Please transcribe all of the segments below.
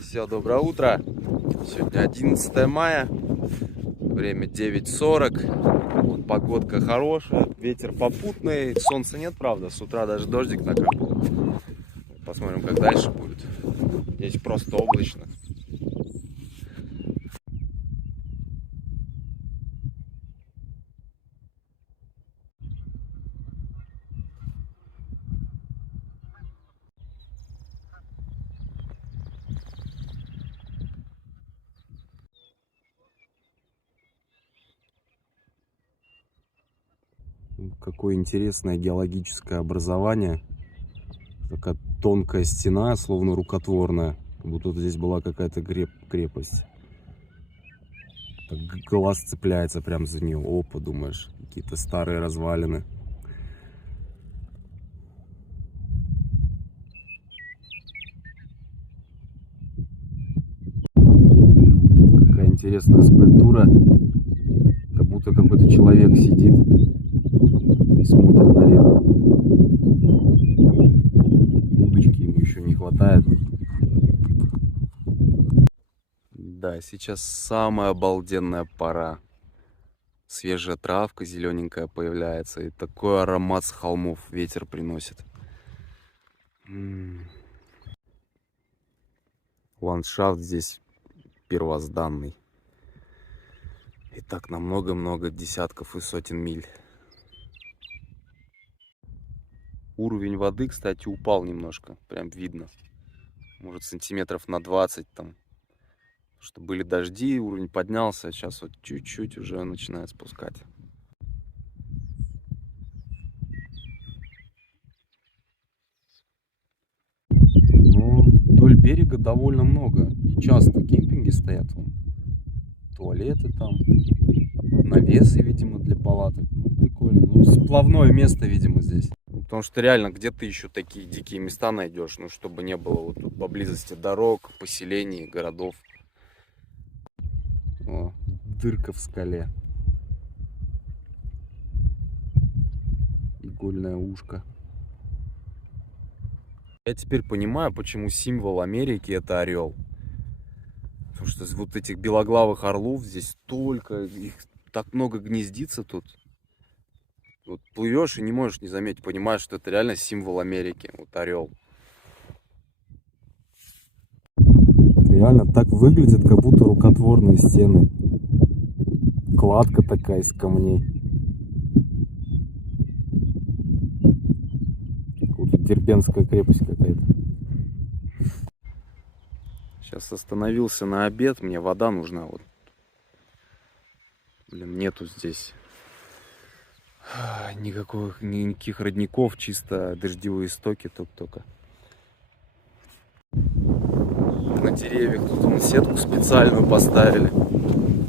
Все, доброе утро. Сегодня 11 мая. Время 9:40. Вот, погодка хорошая, ветер попутный. Солнца нет, правда. С утра даже дождик накапал. Посмотрим, как дальше будет. Здесь просто облачно. Какое интересное геологическое образование. Такая тонкая стена, словно рукотворная. Как будто здесь была какая-то крепость. Так глаз цепляется прям за нее. О, подумаешь, какие-то старые развалины. Какая интересная скульптура. Как будто какой-то человек сидит и смотрит на реку. Удочки ему еще не хватает. Да, сейчас самая обалденная пора. Свежая травка зелененькая появляется. И такой аромат с холмов ветер приносит. Ландшафт здесь первозданный. И так на много-много десятков и сотен миль. Уровень воды, кстати, упал немножко. Прям видно. Может, сантиметров на 20 там. Потому что были дожди, уровень поднялся. Сейчас вот чуть-чуть уже начинает спускать. Но вдоль берега довольно много. И часто кемпинги стоят. Вон. Туалеты там. Навесы, видимо, для палаток. Ну, прикольно. Ну, сплавное место, видимо, здесь. Потому что реально, где ты еще такие дикие места найдешь, ну, чтобы не было вот тут поблизости дорог, поселений, городов. О, дырка в скале. Игольное ушко. Я теперь понимаю, почему символ Америки — это орел. Потому что вот этих белоглавых орлов здесь столько, их так много гнездится тут. Вот плывешь и не можешь не заметить, понимаешь, что это реально символ Америки. Вот орел. Реально так выглядит, как будто рукотворные стены. Кладка такая из камней. Вот Дербентская крепость какая-то. Сейчас остановился на обед, мне вода нужна. Вот. Блин, нету здесь никаких родников, чисто дождевые стоки только. На деревьях тут вон сетку специальную поставили.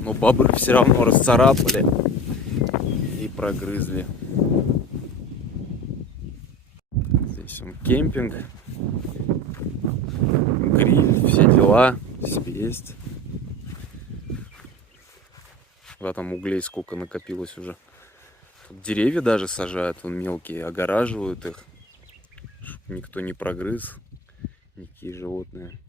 Но бобры все равно расцарапали и прогрызли. Здесь он кемпинг, гриль, все дела себе есть. В этом углей сколько накопилось уже. Тут деревья даже сажают, вон мелкие, огораживают их, чтобы никто не прогрыз, никакие животные.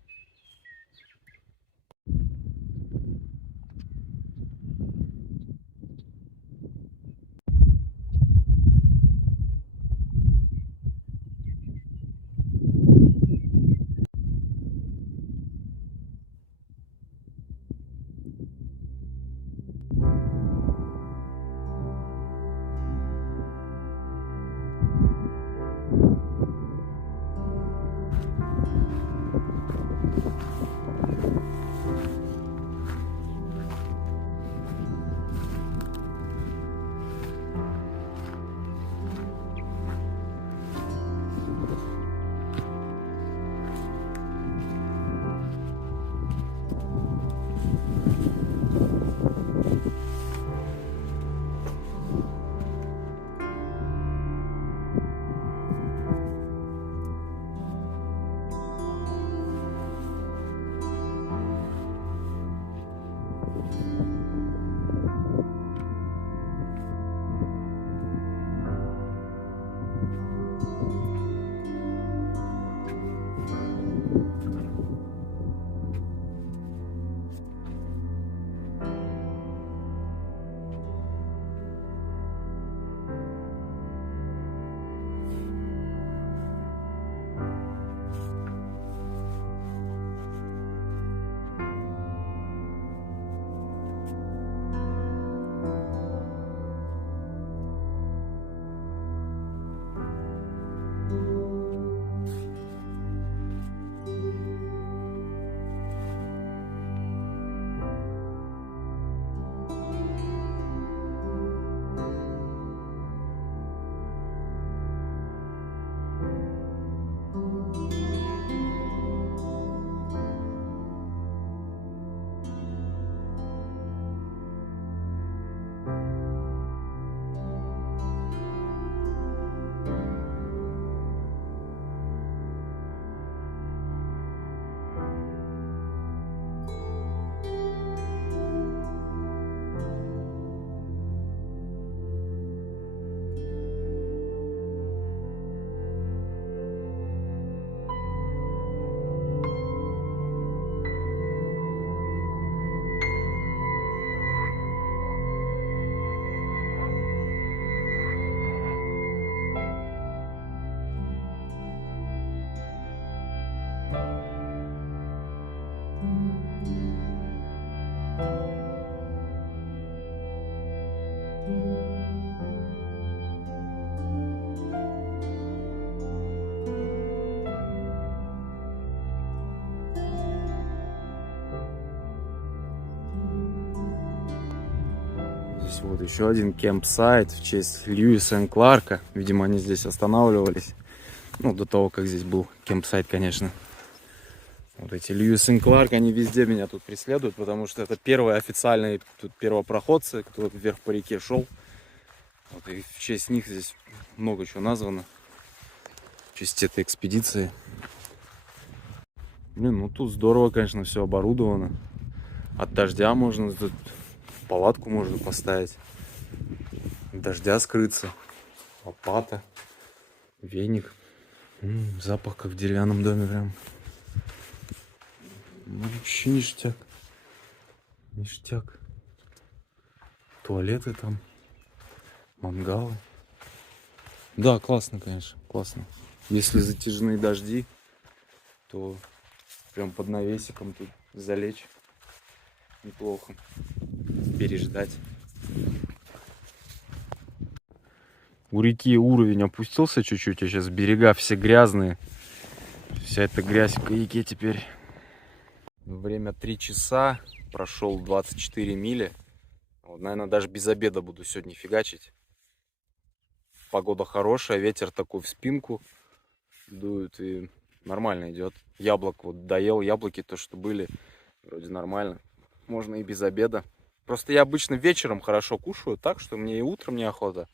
здесь вот еще один кемпсайт в честь Льюиса и Кларка. Видимо, они здесь останавливались. Ну, до того, как здесь был кемпсайт, конечно. Вот эти Льюис и Кларк, они везде меня тут преследуют, потому что это первые официальные тут первопроходцы, кто вверх по реке шел. Вот, и в честь них здесь много чего названо. В честь этой экспедиции. Блин, ну тут здорово, конечно, все оборудовано. От дождя можно, тут палатку можно поставить. От дождя скрыться. Лопата, веник. Запах как в деревянном доме прям. Ну, вообще ништяк. Ништяк. Туалеты там. Мангалы. Да, классно, конечно, классно. Если затяжные дожди, то прям под навесиком тут залечь неплохо. Переждать. У реки уровень опустился чуть-чуть, а сейчас берега все грязные. Вся эта грязь в реке теперь. Время 3 часа, прошел 24 мили. Вот, наверное, даже без обеда буду сегодня фигачить. Погода хорошая, ветер такой в спинку дует и нормально идет. Яблок вот доел, яблоки то, что были, вроде нормально. Можно и без обеда. Просто я обычно вечером хорошо кушаю, так что мне и утром неохота.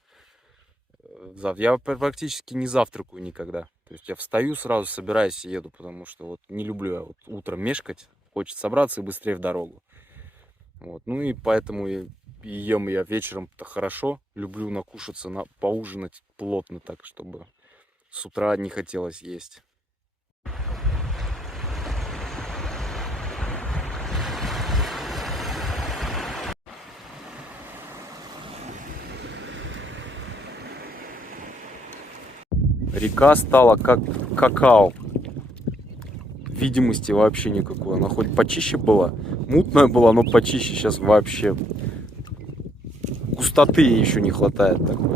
Я практически не завтракаю никогда. То есть я встаю сразу, собираюсь и еду, потому что вот не люблю я вот утром мешкать. Хочется собраться и быстрее в дорогу. Вот. Ну и поэтому и ем я вечером-то хорошо. Люблю накушаться, поужинать плотно так, чтобы с утра не хотелось есть. Река стала как какао. Видимости вообще никакой. Она хоть почище была. Мутная была, но почище. Сейчас вообще густоты еще не хватает такой.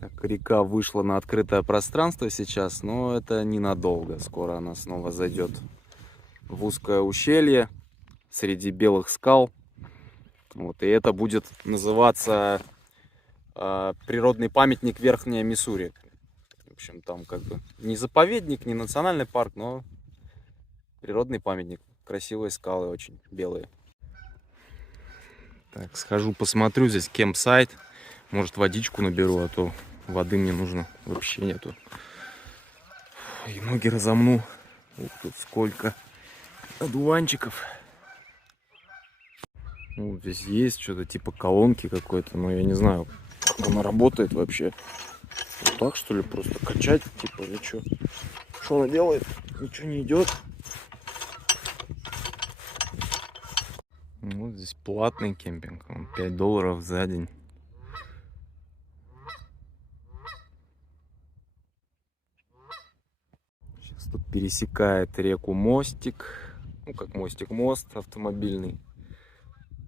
Так, река вышла на открытое пространство сейчас, но это ненадолго. Скоро она снова зайдет в узкое ущелье среди белых скал. Вот, и это будет называться природный памятник Верхняя Миссури. В общем, там как бы не заповедник, не национальный парк, но природный памятник. Красивые скалы, очень белые. Так, схожу посмотрю, здесь кемпсайт. Может, водичку наберу, а то воды мне нужно вообще нету. И ноги разомну. Ух, тут сколько одуванчиков. Ну, здесь есть что-то типа колонки какой-то, но я не знаю, как она работает вообще. Вот так, что ли, просто качать, типа, или что? Что она делает? Ничего не идет. Вот здесь платный кемпинг, $5 за день. Сейчас тут пересекает реку мостик. Ну, как мостик, мост автомобильный.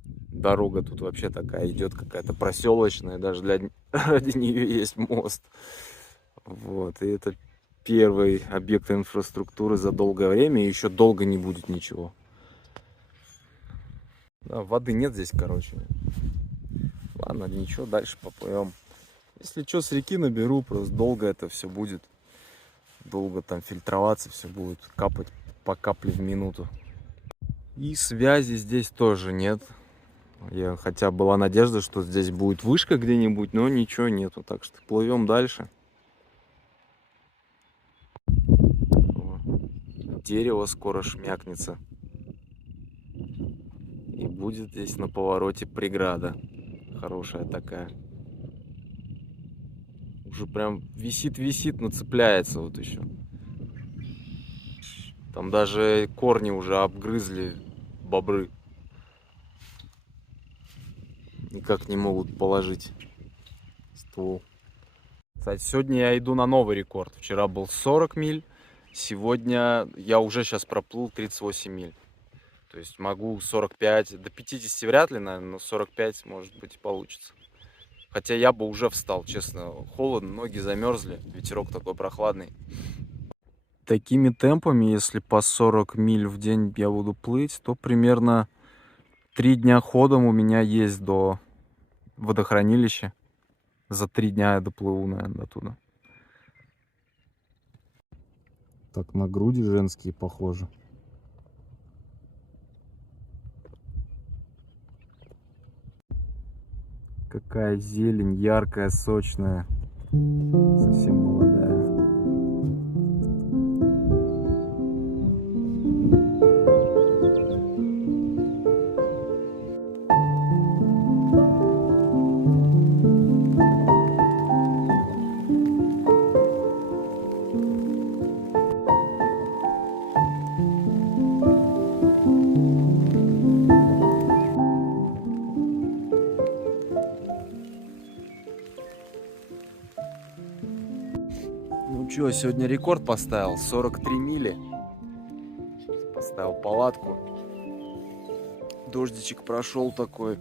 Дорога тут вообще такая идет, какая-то проселочная. Даже ради нее есть мост. Вот, и это первый объект инфраструктуры за долгое время. И еще долго не будет ничего. Да, воды нет здесь, короче. Ладно, ничего, дальше поплывем. Если что, с реки наберу, просто долго это все будет. Долго там фильтроваться все будет, капать по капле в минуту. И связи здесь тоже нет. Хотя была надежда, что здесь будет вышка где-нибудь, но ничего нету. Так что плывем дальше. Дерево скоро шмякнется. И будет здесь на повороте преграда. Хорошая такая. Уже прям висит, но цепляется вот еще. Там даже корни уже обгрызли бобры. Никак не могут положить ствол. Кстати, сегодня я иду на новый рекорд. Вчера был 40 миль. Сегодня я уже сейчас проплыл 38 миль. То есть могу 45, до 50 вряд ли, наверное, но 45 может быть получится. Хотя я бы уже встал, честно. Холодно, ноги замерзли, ветерок такой прохладный. Такими темпами, если по 40 миль в день я буду плыть, то примерно 3 дня ходом у меня есть до водохранилища. За 3 дня я доплыву, наверное, до туда. Так, на груди женские похожи. Какая зелень, яркая, сочная. Совсем молодая. Ну что, сегодня рекорд поставил, 43 мили. Поставил палатку. Дождичек прошел такой.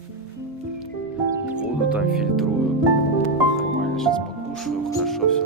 Воду там фильтрую. Нормально, сейчас покушаю, хорошо все.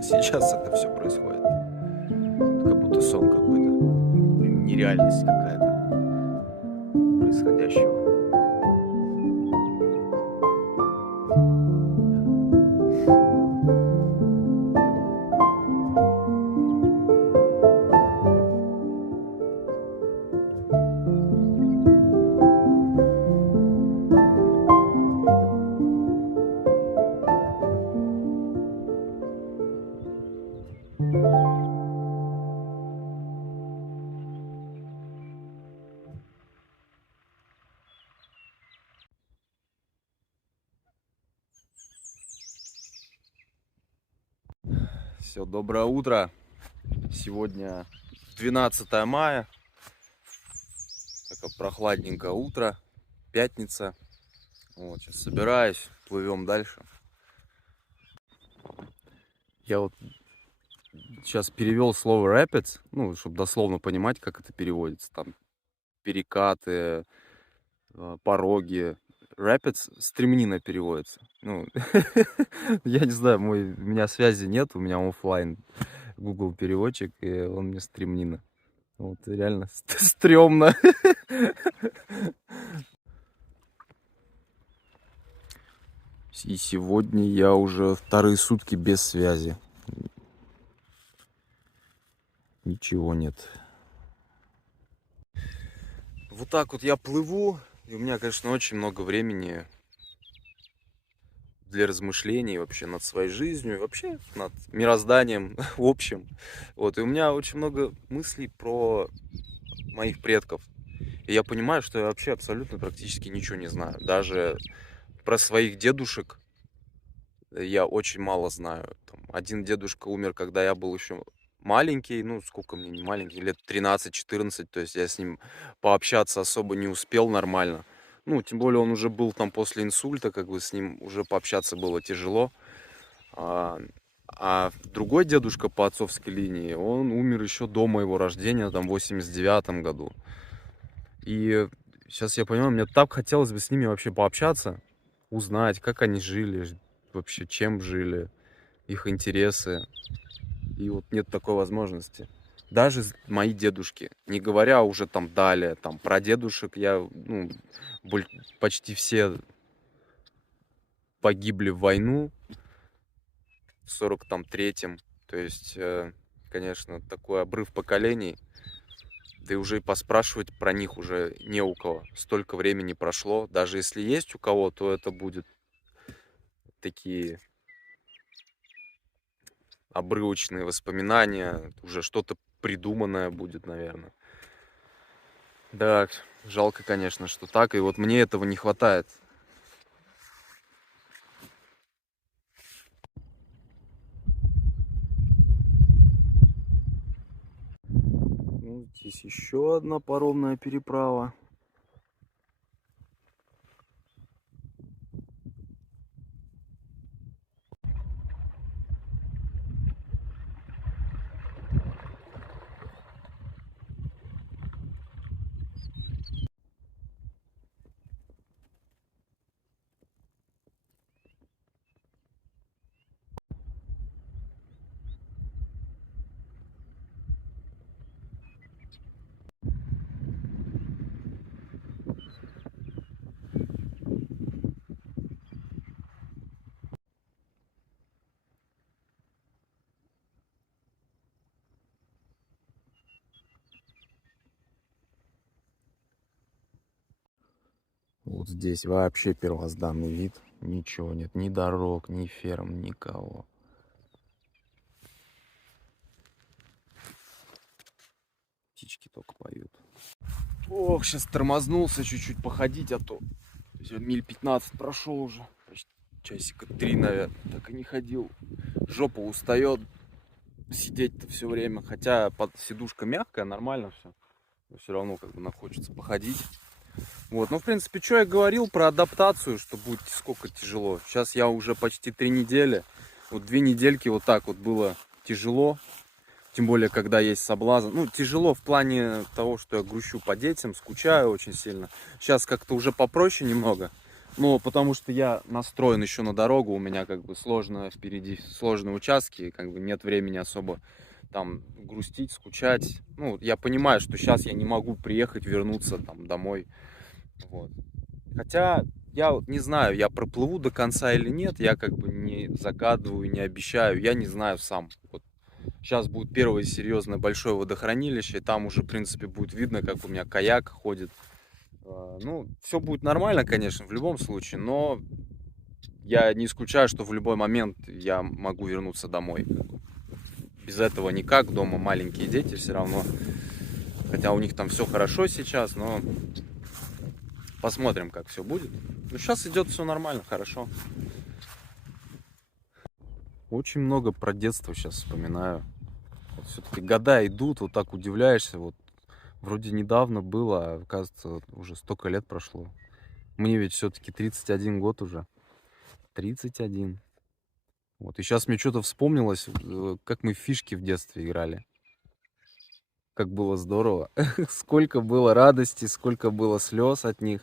Сейчас это все происходит. Как будто сон какой-то. Нереальность какая-то происходящего. Все, доброе утро. Сегодня 12 мая. Такое прохладненькое утро. Пятница. Вот, сейчас собираюсь, плывем дальше. Я вот сейчас перевел слово rapids, ну, чтобы дословно понимать, как это переводится. Там перекаты, пороги. Rapids стремнина переводится. Ну, я не знаю, у меня связи нет, у меня оффлайн Google переводчик, и он мне стремнина. Вот, реально стрёмно. И сегодня я уже вторые сутки без связи. Ничего нет. Вот так вот я плыву, и у меня, конечно, очень много времени для размышлений вообще над своей жизнью, и вообще над мирозданием в общем. Вот, и у меня очень много мыслей про моих предков. И я понимаю, что я вообще абсолютно практически ничего не знаю. Даже про своих дедушек я очень мало знаю. Там, один дедушка умер, когда я был еще маленький, ну, сколько мне, не маленький, лет 13-14, то есть я с ним пообщаться особо не успел нормально. Ну, тем более он уже был там после инсульта, как бы с ним уже пообщаться было тяжело. А, а другой дедушка по отцовской линии, он умер еще до моего рождения, там, в 89-м году. И сейчас я понимаю, мне так хотелось бы с ними вообще пообщаться, узнать, как они жили, вообще чем жили, их интересы. И вот нет такой возможности. Даже мои дедушки, не говоря уже там далее, там про дедушек я, ну, почти все погибли в войну в 43-м. То есть, конечно, такой обрыв поколений. Да и уже и поспрашивать про них уже не у кого. Столько времени прошло. Даже если есть у кого, то это будут такие обрывочные воспоминания. Уже что-то придуманное будет, наверное. Да, жалко, конечно, что так. И вот мне этого не хватает. Ну, здесь еще одна паромная переправа. Вот здесь вообще первозданный вид. Ничего нет, ни дорог, ни ферм, никого. Птички только поют. Ох, сейчас тормознулся чуть-чуть походить, а то миль 15 прошел уже. Почти часика 3, наверное. Так и не ходил. Жопа устает сидеть-то все время. Хотя сидушка мягкая, нормально все. Но все равно как бы хочется походить. Вот, ну в принципе, что я говорил про адаптацию, что будет сколько тяжело. Сейчас я уже почти 3 недели. Вот 2 недельки вот так вот было тяжело. Тем более, когда есть соблазн. Ну, тяжело в плане того, что я грущу по детям, скучаю очень сильно. Сейчас как-то уже попроще немного. Но потому что я настроен еще на дорогу, у меня как бы сложно впереди, сложные участки, как бы нет времени особо там грустить, скучать. Ну, я понимаю, что сейчас я не могу приехать, вернуться там домой. Вот. Хотя я вот не знаю, я проплыву до конца или нет, я как бы не загадываю, не обещаю, я не знаю сам. Вот сейчас будет первое серьезное большое водохранилище, и там уже, в принципе, будет видно, как у меня каяк ходит. Ну, все будет нормально, конечно, в любом случае, но я не исключаю, что в любой момент я могу вернуться домой. Без этого никак, дома маленькие дети все равно. Хотя у них там все хорошо сейчас, но посмотрим, как все будет. Но сейчас идет все нормально, хорошо. Очень много про детство сейчас вспоминаю. Вот все-таки года идут, вот так удивляешься. Вот вроде недавно было, а оказывается, уже столько лет прошло. Мне ведь все-таки 31 год уже. 31. Вот. И сейчас мне что-то вспомнилось, как мы в фишки в детстве играли. Как было здорово. Сколько было радости, сколько было слез от них.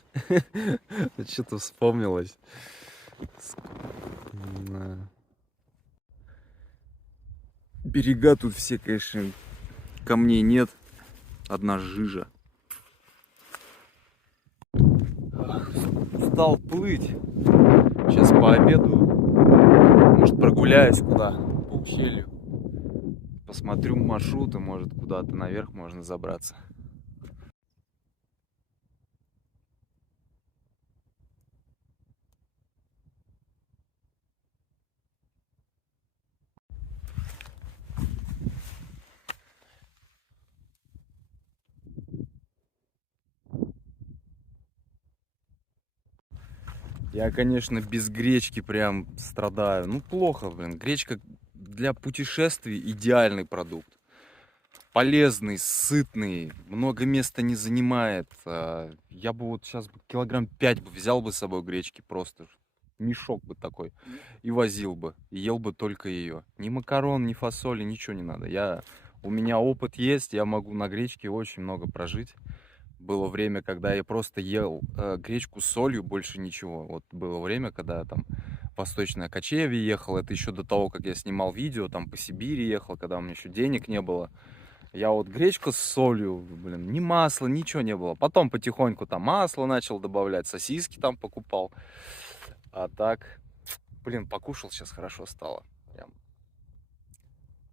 Что-то вспомнилось. Да. Берега тут все, конечно, камней нет. Одна жижа. Устал плыть. Сейчас пообедаю. Может, прогуляюсь куда? По ущелью. Посмотрю маршруты, может, куда-то наверх можно забраться. Я, конечно, без гречки прям страдаю. Ну, плохо, блин. Гречка для путешествий идеальный продукт. Полезный, сытный, много места не занимает. Я бы вот сейчас килограмм 5 бы взял бы с собой гречки просто. Мешок бы такой. И возил бы. И ел бы только ее. Ни макарон, ни фасоли, ничего не надо. У меня опыт есть, я могу на гречке очень много прожить. Было время, когда я просто ел гречку с солью, больше ничего. Вот было время, когда я там в Восточное Кочевье ехал. Это еще до того, как я снимал видео, там по Сибири ехал, когда у меня еще денег не было. Я вот гречку с солью, блин, ни масла, ничего не было. Потом потихоньку там масло начал добавлять, сосиски там покупал. А так, блин, покушал, сейчас хорошо стало. Прям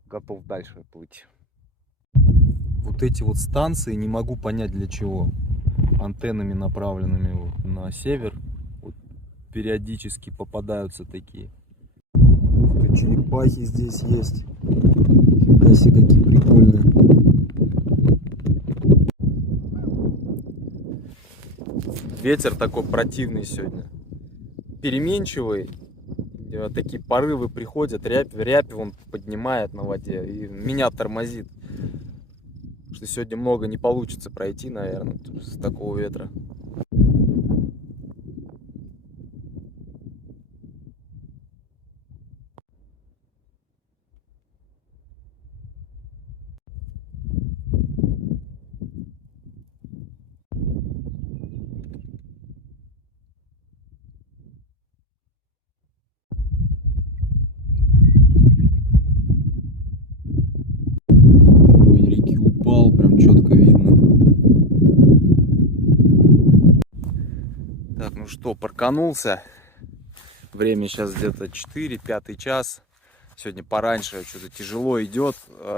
готов дальше плыть. Вот эти вот станции не могу понять для чего. Антеннами, направленными вот на север, вот периодически попадаются такие. Ух ты, черепахи здесь есть. Фига себе, какие прикольные. Ветер такой противный сегодня. Переменчивый. Такие порывы приходят, рябь он поднимает на воде и меня тормозит. Что сегодня много не получится пройти, наверное, с такого ветра. Уровень реки упал, прям четко видно. Так, ну что, парканулся. Время сейчас где-то 4-5 час. Сегодня пораньше, что-то тяжело идет.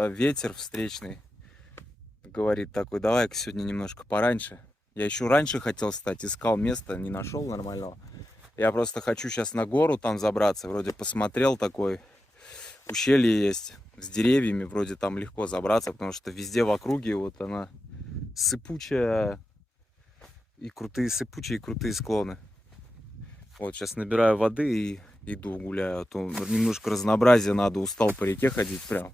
Ветер встречный говорит такой, давай-ка сегодня немножко пораньше. Я еще раньше хотел встать, искал место, не нашел нормального. Я просто хочу сейчас на гору там забраться. Вроде посмотрел, такой ущелье есть с деревьями. Вроде там легко забраться, потому что везде в округе вот она сыпучая. И сыпучие и крутые склоны. Вот сейчас набираю воды и иду гуляю. А то немножко разнообразия надо. Устал по реке ходить прям.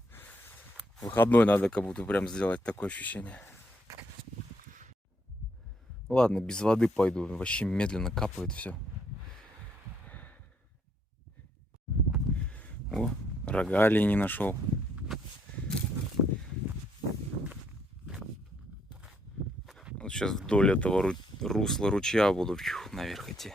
Выходной надо как будто прям сделать, такое ощущение. Ладно, без воды пойду. Вообще медленно капает все. О, рогалии не нашел. Вот сейчас вдоль этого русла ручья буду наверх идти.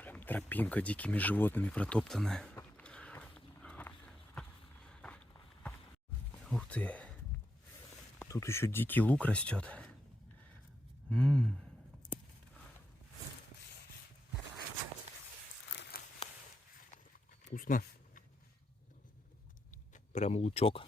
Прям тропинка дикими животными протоптанная. Ух ты. Тут еще дикий лук растет. Вкусно. Прям лучок.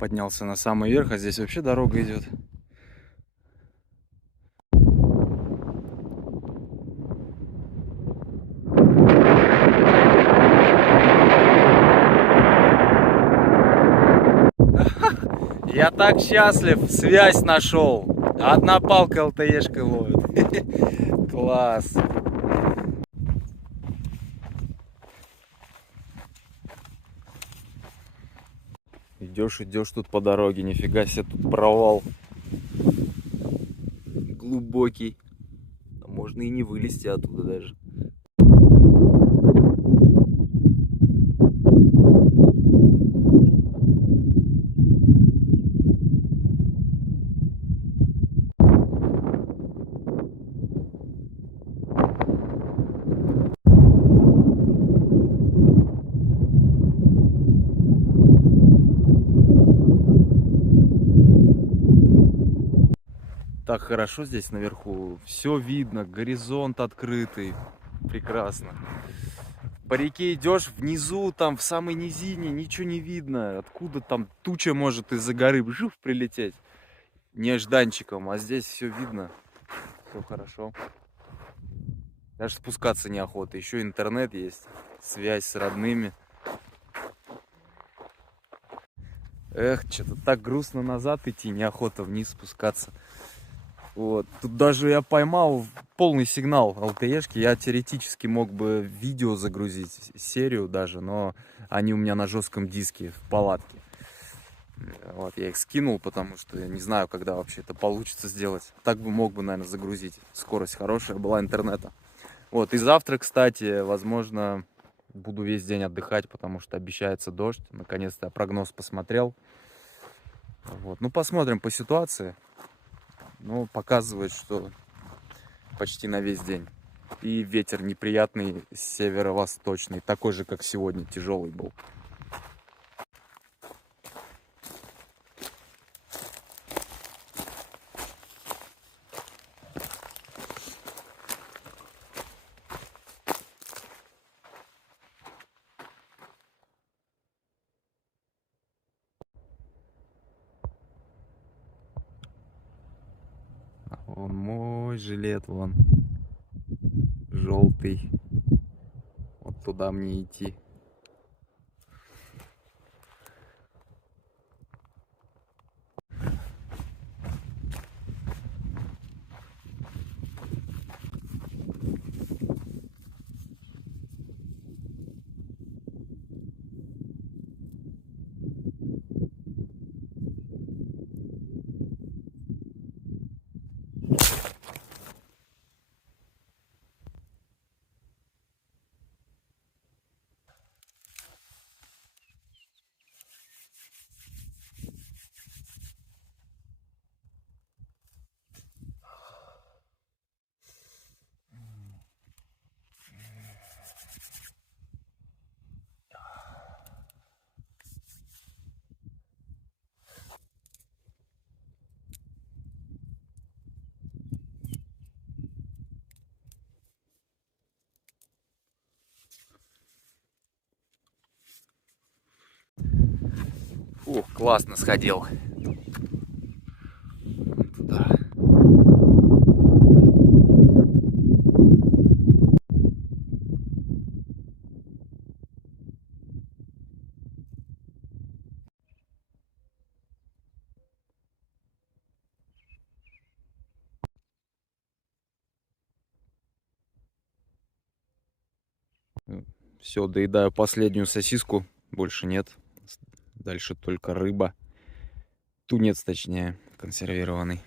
Поднялся на самый верх, а здесь вообще дорога идет. Я так счастлив, связь нашел. Одна палка ЛТЕшкой ловит. Класс. Идешь тут по дороге, нифига себе, тут провал глубокий. Можно и не вылезти оттуда даже. Так хорошо здесь наверху, все видно, горизонт открытый, прекрасно. По реке идешь, внизу, там в самой низине ничего не видно, откуда там туча может из-за горы вжух прилететь нежданчиком, а здесь все видно, все хорошо. Даже спускаться неохота, еще интернет есть, связь с родными. Эх, что-то так грустно назад идти, неохота вниз спускаться. Вот. Тут даже я поймал полный сигнал LTE-шки. Я теоретически мог бы видео загрузить, серию даже, но они у меня на жестком диске в палатке. Вот, я их скинул, потому что я не знаю, когда вообще это получится сделать. Так бы мог бы, наверное, загрузить. Скорость хорошая была интернета. Вот, и завтра, кстати, возможно, буду весь день отдыхать, потому что обещается дождь. Наконец-то я прогноз посмотрел. Вот. Ну, посмотрим по ситуации. Ну, показывает, что почти на весь день. И ветер неприятный, северо-восточный, такой же, как сегодня, тяжелый был. Вон мой жилет, вон желтый. Вот туда мне идти. Ух, классно сходил. Туда. Все, доедаю последнюю сосиску. Больше нет. Дальше только рыба. Тунец, точнее, консервированный.